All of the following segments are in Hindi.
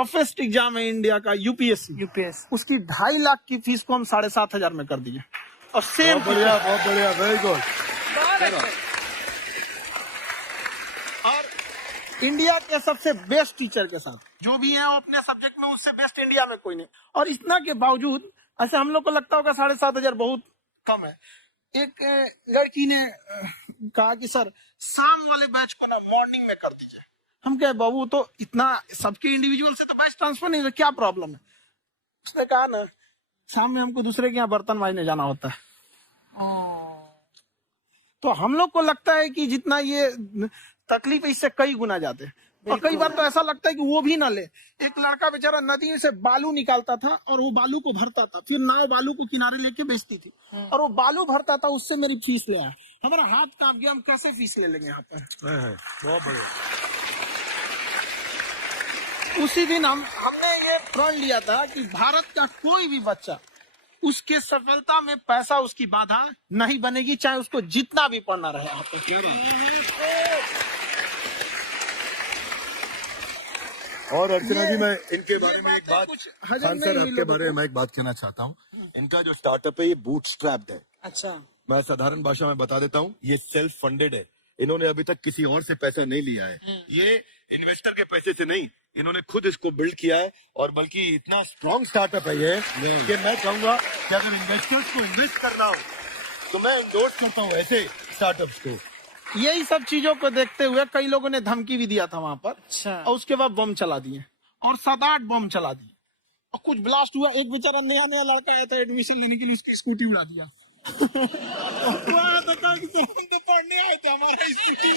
टफेस्ट एग्जाम है इंडिया का, यूपीएससी, उसकी 2.5 लाख की फीस को हम 7,500 में कर दिए। और सेम बहुत बढ़िया, वेरी गुड। और इंडिया के सबसे बेस्ट टीचर के साथ जो भी है वो अपने सब्जेक्ट में उससे बेस्ट इंडिया में कोई नहीं। और इतना के बावजूद ऐसे हम लोग को लगता होगा 7,500 बहुत कम है। एक लड़की ने कहा कि सर शाम वाले बैच को ना मॉर्निंग में कर दीजिए। हम कहे बाबू तो इतना सबके इंडिविजुअल से तो बैच ट्रांसफर नहीं है, क्या प्रॉब्लम है? उसने कहा ना शाम में हमको दूसरे के यहाँ बर्तन मांजने जाना होता है। तो हम लोग को लगता है कि जितना ये तकलीफ है इससे कई गुना जाते हैं। और कई बार तो ऐसा लगता है कि वो भी ना ले। एक लड़का बेचारा नदी से बालू निकालता था और वो बालू को भरता था, फिर नाव बालू को किनारे लेके बेचती थी और वो बालू भरता था, उससे मेरी फीस ले आया। हमारा हाथ कांप गया, हम कैसे फीस ले लेंगे यहाँ पर? बहुत बढ़िया। उसी दिन हमने ये प्रण लिया था कि भारत का कोई भी बच्चा उसके सफलता में पैसा उसकी बाधा नहीं बनेगी, चाहे उसको जितना भी पढ़ना रहे। और अर्चना जी, मैं इनके बारे में एक बात, खान सर आपके बारे में मैं एक बात कहना चाहता हूँ। इनका जो स्टार्टअप है ये बूटस्ट्रैप्ड है। अच्छा, मैं साधारण भाषा में बता देता हूँ, ये सेल्फ फंडेड है। इन्होंने अभी तक किसी और से पैसा नहीं लिया है, ये इन्वेस्टर के पैसे से नहीं, इन्होंने खुद इसको बिल्ड किया है। और बल्कि इतना स्ट्रॉन्ग स्टार्टअप है ये कि मैं कहूंगा कि अगर इन्वेस्टर्स को इन्वेस्ट करना हो तो मैं इंडोर्स करता हूँ ऐसे स्टार्टअप्स को। यही सब चीजों को देखते हुए कई लोगों ने धमकी भी दिया था वहां पर। अच्छा। और उसके बाद बम चला दिए और 7-8 बम चला दिए और कुछ ब्लास्ट हुआ। एक बेचारा नया लड़का आया था एडमिशन लेने के लिए, उसकी स्कूटी उड़ा दिया। तो पढ़ने आए थे, हमारा स्कूटी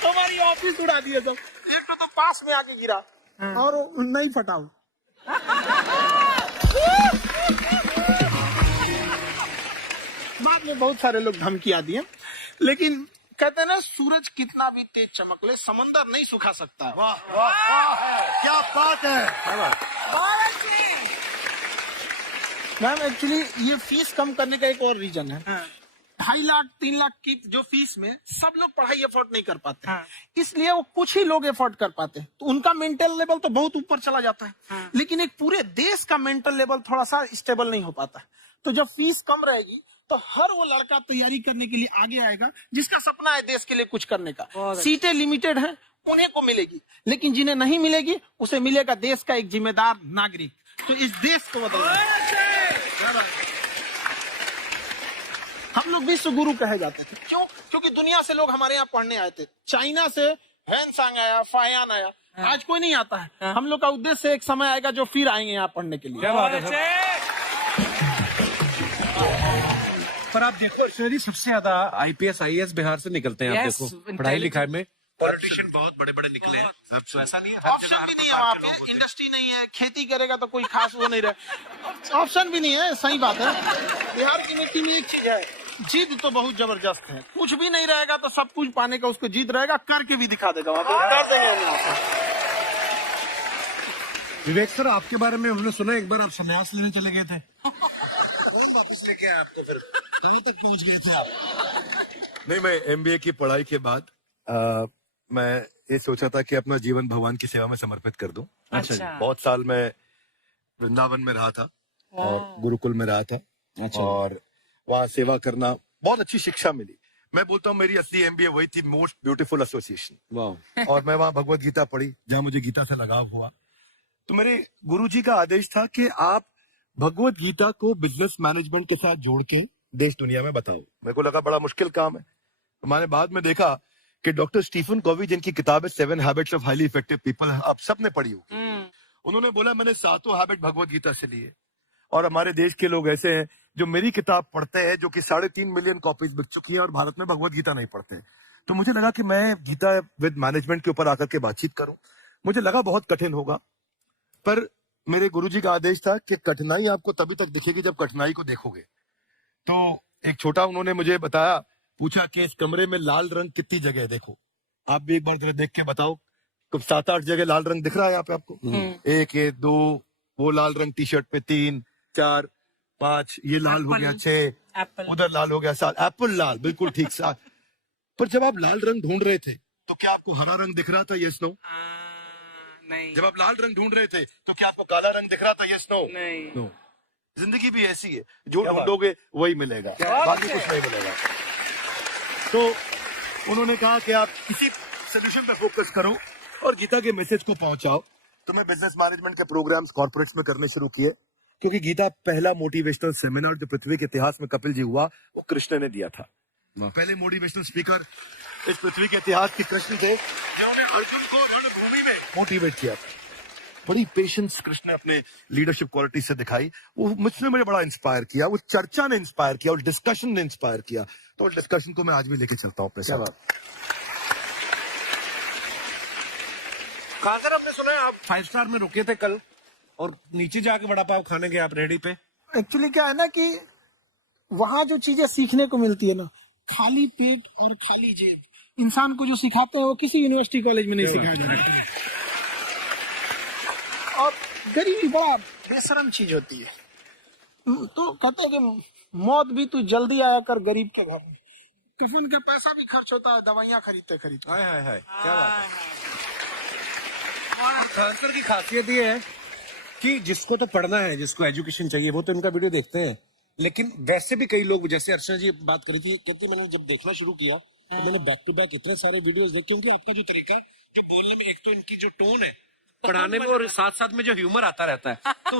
हमारी ऑफिस उड़ा दिए। तो एक तो पास में आके गिरा और नहीं फटा। बाद में बहुत सारे लोग धमकियां दिए, लेकिन कहते हैं ना सूरज कितना भी तेज चमक ले समंदर नहीं सुखा सकता। वाह वाह वाह, क्या बात है। मैम एक्चुअली ये फीस कम करने का एक और रीजन है। 2.5 लाख 3 लाख की जो फीस में सब लोग पढ़ाई अफोर्ड नहीं कर पाते। इसलिए वो कुछ ही लोग अफोर्ड कर पाते हैं, तो उनका मेंटल लेवल तो बहुत ऊपर चला जाता है। लेकिन एक पूरे देश का मेंटल लेवल थोड़ा सा स्टेबल नहीं हो पाता। तो जब फीस कम रहेगी तो हर वो लड़का तैयारी करने के लिए आगे आएगा जिसका सपना है देश के लिए कुछ करने का। सीटें लिमिटेड हैं, उन्हें को मिलेगी, लेकिन जिन्हें नहीं मिलेगी उसे मिलेगा देश का एक जिम्मेदार नागरिक। तो इस देश को बदलना। हम लोग विश्व गुरु कहे जाते थे, क्यों? क्योंकि दुनिया से लोग हमारे यहाँ पढ़ने आए थे। चाइना से हैंसांग आया, फायान आया, आज कोई नहीं आता है। हम लोग का उद्देश्य एक समय आएगा जो फिर आएंगे यहाँ पढ़ने के लिए। पर आप देखो अर्चना जी, सबसे ज्यादा IPS IAS बिहार से निकलते हैं। आप देखो पढ़ाई लिखाई में पॉलिटिशियन बहुत बड़े बड़े निकले हैं। तो ऐसा नहीं है, ऑप्शन भी नहीं है वहाँ पे, इंडस्ट्री नहीं है, खेती करेगा तो कोई खास वो नहीं रहे, ऑप्शन भी नहीं है। सही बात है। बिहार की मिट्टी में एक चीज है, जिद तो बहुत जबरदस्त है। कुछ भी नहीं रहेगा तो सब कुछ पाने का उसको जिद रहेगा, करके भी दिखा देगा वहाँ पे। विवेक सर, आपके बारे में हमने सुना एक बार आप संन्यास लेने चले गए थे। वापस लेके आए आपको, फिर कहाँ तक पहुँच गए थे आप? नहीं, मैं MBA की पढ़ाई के बाद मैं ये सोचा था कि अपना जीवन भगवान की सेवा में समर्पित कर दूं। अच्छा। बहुत साल मैं वृंदावन में रहा था और गुरुकुल में रहा था। अच्छा। और वहाँ सेवा करना, बहुत अच्छी शिक्षा मिली। मैं बोलता हूँ मेरी असली MBA वही थी, मोस्ट ब्यूटीफुल एसोसिएशन। वाह। और मैं वहाँ भगवत गीता पढ़ी, जहाँ मुझे गीता से लगाव हुआ। तो मेरे गुरुजी का आदेश था कि आप भगवत गीता को बिजनेस मैनेजमेंट के साथ जोड़ के देश दुनिया में बताओ। मेरे को लगा बड़ा मुश्किल काम है। तो मैंने बाद में देखा कि डॉक्टर स्टीफन कॉवी, जिनकी किताब है 7 habits of highly effective people, आप सबने पढ़ी होगी। उन्होंने बोला मैंने 7 हैबिट भगवत गीता से लिए। और हमारे देश के लोग ऐसे हैं जो मेरी किताब पढ़ते हैं, जो कि 3.5 मिलियन कॉपीज बिक चुकी है, और भारत में भगवत गीता नहीं पढ़ते हैं। तो मुझे लगा कि मैं गीता विद मैनेजमेंट के ऊपर आकर के बातचीत करूं। मुझे लगा बहुत कठिन होगा, पर मेरे गुरुजी का आदेश था कि कठिनाई आपको तभी तक दिखेगी जब कठिनाई को देखोगे। तो एक छोटा उन्होंने मुझे बताया, पूछा कि इस कमरे में लाल रंग कितनी जगह है, देखो आप भी एक बार जरा देख के बताओ। तो 7-8 जगह लाल रंग दिख रहा है यहाँ पे आपको। 1 है, 2 वो लाल रंग टी शर्ट पे, 3 4 5 ये लाल हो गया, 6 उधर लाल हो गया, 7 एप्पल लाल, बिल्कुल ठीक 7। पर जब आप लाल रंग ढूंढ रहे थे तो क्या आपको हरा रंग दिख रहा था? Yes no? नहीं। जब आप लाल रंग ढूंढ रहे थे तो क्या आपको काला रंग दिख रहा था? Yes no? नहीं। जिंदगी भी ऐसी है, जो ढूंढोगे वही मिलेगा, बाकी कुछ नहीं मिलेगा। तो उन्होंने कहा कि आप इसी सोल्यूशन पे फोकस करो और गीता के मैसेज को पहुंचाओ। तो मैं बिजनेस मैनेजमेंट के प्रोग्राम्स कॉर्पोरेट्स में करने शुरू किए, क्योंकि गीता पहला मोटिवेशनल सेमिनार जो पृथ्वी के इतिहास में कपिल जी हुआ, वो कृष्ण ने दिया था। पहले मोटिवेशनल स्पीकर इस पृथ्वी के इतिहास के कृष्ण थे, जिन्होंने अर्जुन को रणभूमि में मोटिवेट किया था। बड़ी पेशेंस कृष्ण ने अपने लीडरशिप क्वालिटी से दिखाई, वो मुझसे मुझे बड़ा इंस्पायर किया, वो चर्चा ने इंस्पायर किया, और डिस्कशन ने इंस्पायर किया। तो उस डिस्कशन को मैं आज भी लेके चलता हूँ अपने साथ। खान सर, आपने सुना है आप 5 स्टार में रुके थे कल और नीचे जाके वड़ा पाव खाने गए आप रेडी पे? एक्चुअली क्या है ना कि वहां जो चीजें सीखने को मिलती है ना, खाली पेट और खाली जेब इंसान को जो सिखाते हैं वो किसी यूनिवर्सिटी कॉलेज में नहीं सिखाया जाता। और गरीबी बड़ा बेशरम चीज होती है। तो कहते हैं कि मौत भी तू जल्दी आया कर गरीब के घर में। कफन का पैसा भी खर्च होता है, दवाइयां खरीदते हाय हाय हाय, क्या बात है। खान सर की खासियत ये है कि जिसको तो पढ़ना है, जिसको एजुकेशन चाहिए, वो तो इनका वीडियो देखते हैं, लेकिन वैसे भी कई लोग, जैसे अर्चना जी बात करी थी, कहते मैंने जब देखना शुरू किया तो मैंने बैक टू बैक इतने सारे वीडियोस देखे, क्योंकि आपका जो तरीका है जो बोलने में, एक तो इनकी जो टोन है पढ़ाने में, और साथ साथ में जो ह्यूमर आता रहता है, तो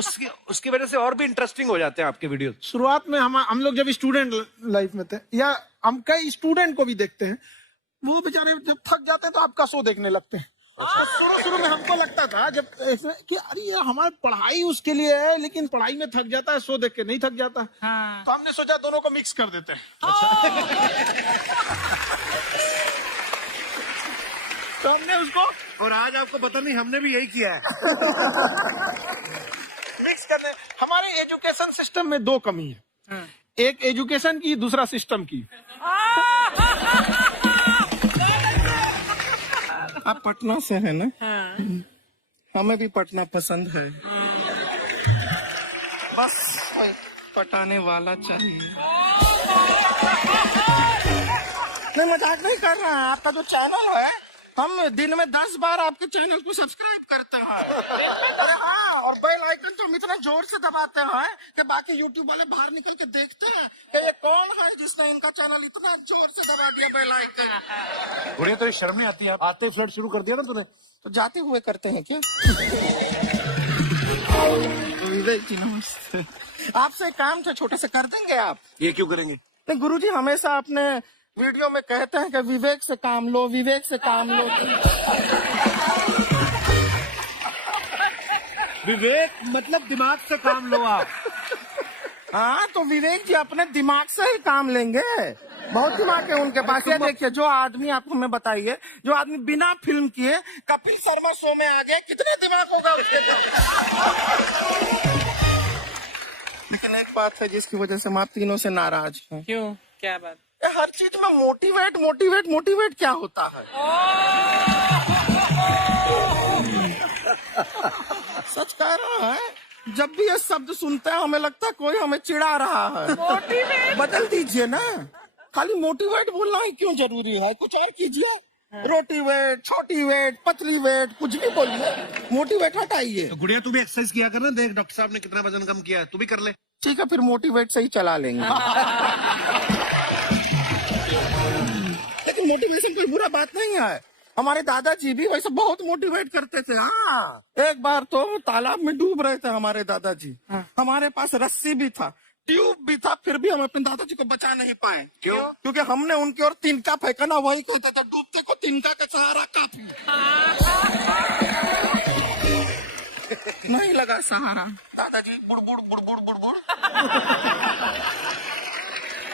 उसकी वजह से और भी इंटरेस्टिंग हो जाते हैं आपके वीडियो। शुरुआत में हम लोग जब स्टूडेंट लाइफ में थे, या हम कई स्टूडेंट को भी देखते हैं, वो बेचारे जब थक जाते हैं तो आपका शो देखने लगते हैं। शुरू में हमको लगता था जब कि अरे ये हमारी पढ़ाई उसके लिए है, लेकिन पढ़ाई में थक जाता है, शो देख के नहीं थक जाता। हाँ। तो हमने सोचा दोनों को मिक्स कर देते हैं। तो हमने उसको, और आज आपको पता नहीं, हमने भी यही किया है। मिक्स करने। हमारे एजुकेशन सिस्टम में 2 कमी है, एक एजुकेशन की, दूसरा सिस्टम की। आप पटना से है ना? हमें भी पटना पसंद है, बस पटाने वाला चाहिए। नहीं, मजाक नहीं कर रहा है। आपका जो चैनल है, हम दिन में 10 बार आपके चैनल को सब्सक्राइब करते हैं। हाँ, और बेल आइकन तो हम इतना जोर से दबाते हैं कि बाकी यूट्यूब वाले बाहर निकल के देखते हैं कि ये कौन है जिसने इनका चैनल इतना जोर से दबा दिया बेल आइकन। बुढ़िया, तो शर्म नहीं आती है? आते ही फ्लर्ट शुरू कर दिया ना तूने? तो जाते हुए करते हैं क्या? विवेक जी नमस्ते। आपसे काम था छोटे से, कर देंगे आप? ये क्यों करेंगे? नहीं, गुरुजी हमेशा अपने वीडियो में कहते हैं कि विवेक से काम लो, विवेक से काम लो। विवेक मतलब दिमाग से काम लो आप। हाँ, तो विवेक जी अपने दिमाग से ही काम लेंगे, बहुत दिमाग है उनके पास। ये देखिए, जो आदमी, आप हमें बताइए, जो आदमी बिना फिल्म किए कपिल शर्मा शो में आ गया, कितना दिमाग होगा उसके पास। लेकिन एक बात है जिसकी वजह से हम आप तीनों से नाराज हैं। क्यों? क्या बात? हर चीज में मोटिवेट मोटिवेट मोटिवेट क्या होता है? सच कह रहा है, जब भी ये शब्द सुनते हैं हमें लगता है कोई हमें चिढ़ा रहा है। मोटिवेट बदल दीजिए ना, खाली मोटिवेट बोलना ही क्यों जरूरी है? कुछ और कीजिए। रोटी वेट, छोटी वेट, पतली वेट, कुछ भी बोलिए, मोटिवेट हटाइए। तो गुड़िया, तू भी एक्सरसाइज किया कर ना, देख डॉक्टर साहब ने कितना वजन कम किया है, तू भी कर ले। ठीक है, फिर मोटिवेट से ही चला लेंगे। लेकिन मोटिवेशन कोई बुरा बात नहीं है। हमारे दादाजी भी वैसे बहुत मोटिवेट करते थे। हाँ, एक बार तो तालाब में डूब रहे थे हमारे दादाजी। हमारे पास रस्सी भी था, ट्यूब भी था, फिर भी हम अपने दादाजी को बचा नहीं पाए। क्यों? क्योंकि हमने उनकी ओर तिनका फेंका ना, वही कहते थे डूबते को तिनका का सहारा काफी। नहीं लगा सहारा, दादाजी बुड़बुड़ बुड़बुड़ बुड़बुड़।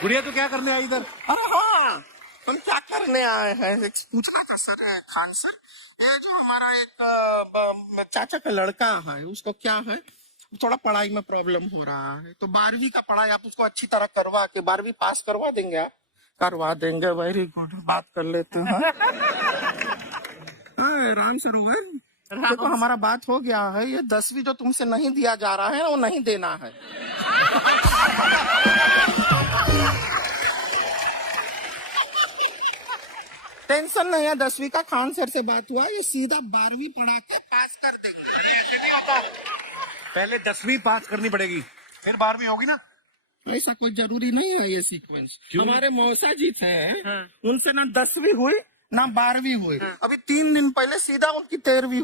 गुड़िया, तू क्या करने आई इधर? अरे हाँ, हम क्या करने आए हैं? पूछा था सर, खान सर, ये जो हमारा एक चाचा का लड़का है, उसको क्या है, थोड़ा पढ़ाई में प्रॉब्लम हो रहा है, तो 12वीं का पढ़ाई आप उसको अच्छी तरह करवा के 12वीं पास करवा देंगे आप? करवा देंगे, वेरी गुड, बात कर लेते हैं। राम सरोवर, देखो हमारा बात हो गया है, ये 10वीं जो तुमसे नहीं दिया जा रहा है वो नहीं देना है। टेंशन नहीं है, 10वीं का खान सर से बात हुआ, ये सीधा 12वीं पढ़ा के पास कर देंगे। पहले 10वीं पास करनी पड़ेगी, फिर 12वीं होगी ना। ऐसा कोई जरूरी नहीं है ये सीक्वेंस। हमारे मौसा जी थे, उनसे ना 10वीं हुई ना 12वीं हुई, अभी 3 दिन पहले सीधा उनकी 13वीं